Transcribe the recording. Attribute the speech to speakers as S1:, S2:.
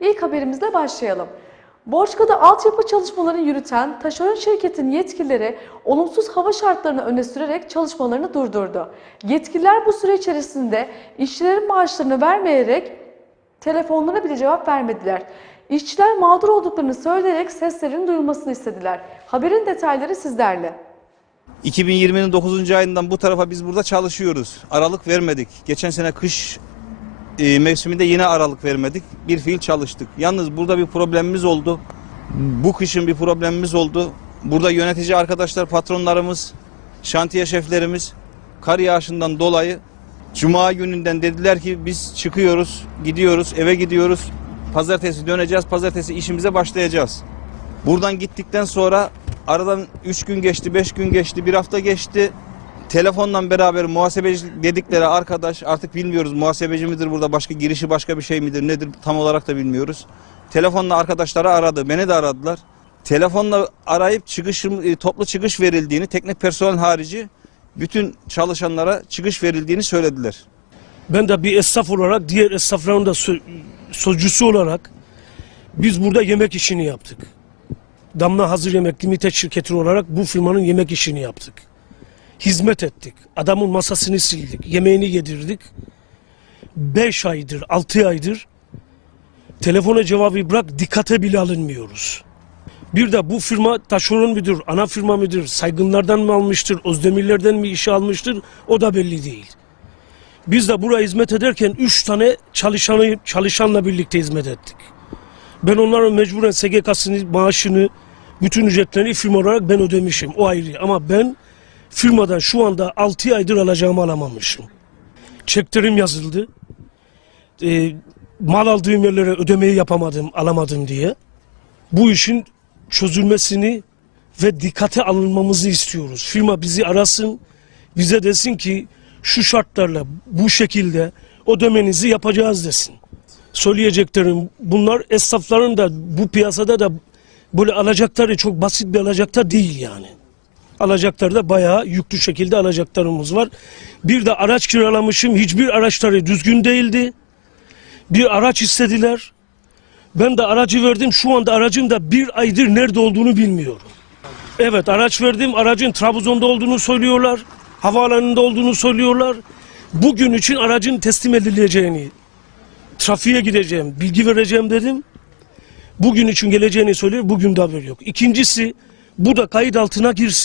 S1: İlk haberimizle başlayalım. Borçka'da altyapı çalışmalarını yürüten taşeron şirketin yetkilileri olumsuz hava şartlarını öne sürerek çalışmalarını durdurdu. Yetkililer bu süre içerisinde işçilerin maaşlarını vermeyerek telefonlarına bile cevap vermediler. İşçiler mağdur olduklarını söyleyerek seslerinin duyulmasını istediler. Haberin detayları sizlerle.
S2: 2020'nin 9. ayından bu tarafa biz burada çalışıyoruz. Aralık vermedik. Geçen sene kış e, mevsiminde yine aralık vermedik. Bir fiil çalıştık. Yalnız burada bir problemimiz oldu. Bu kışın bir problemimiz oldu. Burada yönetici arkadaşlar, patronlarımız, şantiye şeflerimiz kar yağışından dolayı Cuma gününden dediler ki biz çıkıyoruz, gidiyoruz, eve gidiyoruz. Pazartesi döneceğiz, pazartesi işimize başlayacağız. Buradan gittikten sonra aradan 3 gün geçti, 5 gün geçti, bir hafta geçti. Telefonla beraber muhasebeci dedikleri arkadaş artık bilmiyoruz muhasebeci midir burada başka girişi başka bir şey midir nedir tam olarak da bilmiyoruz. Telefonla arkadaşları aradı, beni de aradılar. Telefonla arayıp çıkışım, e, toplu çıkış verildiğini, teknik personel harici bütün çalışanlara çıkış verildiğini söylediler.
S3: Ben de bir esnaf olarak diğer esnafların da sö- sözcüsü olarak biz burada yemek işini yaptık. Damla Hazır Yemek Limited şirketi olarak bu firmanın yemek işini yaptık. Hizmet ettik. Adamın masasını sildik. Yemeğini yedirdik. 5 aydır, 6 aydır telefona cevabı bırak dikkate bile alınmıyoruz. Bir de bu firma taşeron müdür, ana firma müdür, saygınlardan mı almıştır, Özdemirlerden mi işe almıştır o da belli değil. Biz de buraya hizmet ederken üç tane çalışanı, çalışanla birlikte hizmet ettik. Ben onların mecburen SGK'sını, maaşını, bütün ücretlerini firma olarak ben ödemişim. O ayrı. Ama ben firmadan şu anda 6 aydır alacağımı alamamışım. Çeklerim yazıldı. Ee, mal aldığım yerlere ödemeyi yapamadım, alamadım diye. Bu işin çözülmesini ve dikkate alınmamızı istiyoruz. Firma bizi arasın, bize desin ki şu şartlarla bu şekilde ödemenizi yapacağız desin. Söyleyeceklerim bunlar esnafların da bu piyasada da böyle alacakları çok basit bir alacakta değil yani. Alacaklarda bayağı yüklü şekilde alacaklarımız var. Bir de araç kiralamışım. Hiçbir araçları düzgün değildi. Bir araç istediler. Ben de aracı verdim. Şu anda aracın da bir aydır nerede olduğunu bilmiyorum. Evet araç verdim. Aracın Trabzon'da olduğunu söylüyorlar. Havaalanında olduğunu söylüyorlar. Bugün için aracın teslim edileceğini, trafiğe gideceğim, bilgi vereceğim dedim. Bugün için geleceğini söylüyor. Bugün de haber yok. İkincisi bu da kayıt altına girsin.